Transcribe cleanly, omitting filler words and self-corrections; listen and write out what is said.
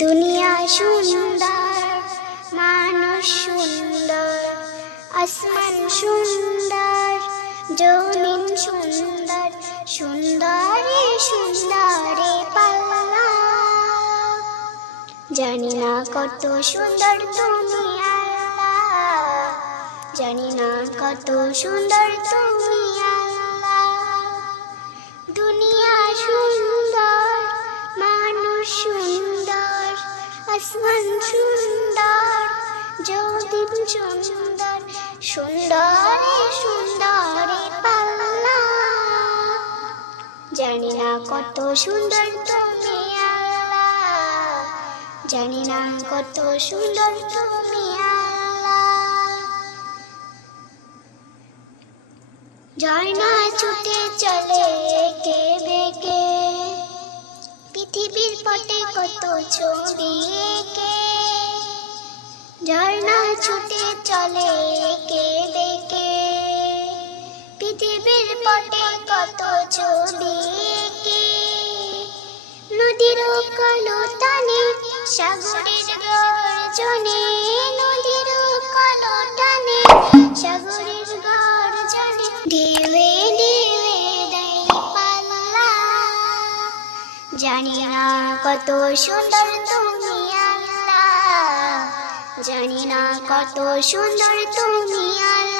দুনিয়া সুন্দর, মানুষ সুন্দর, আসমান সুন্দর, জমিন সুন্দর, সুন্দরে সুন্দরে পাল্লা। জানি না কত সুন্দর তুমি আল্লাহ, জানি না কত সুন্দর তুমি আল্লাহ। দুনিয়া সুন্দর, মানুষ সুন্দর, আসমান সুন্দর, জমিন সুন্দর, সুন্দরে সুন্দরে পাল্লা। জানি না কত সুন্দর তুমি আল্লাহ, জানি না কত সুন্দর তুমি আল্লাহ। ঝর্ণা ছুটে চলে এঁকে বেঁকে, পৃথিবীর পটে কত ছবি এঁকে। ঝর্ণা ছুটে চলে এঁকে বেঁকে, পৃথিবীর পটে কত ছবি এঁকে। নদীর কলতানে, সাগরের গর্জনে, নদীর কলতানে, সাগরের গর্জনে, ঢেউয়ে ঢেউয়ে দেয় পাল্লা। জানি না কত সুন্দর তুমি আল্লাহ, জানি না কত সুন্দর তুমি আল্লাহ।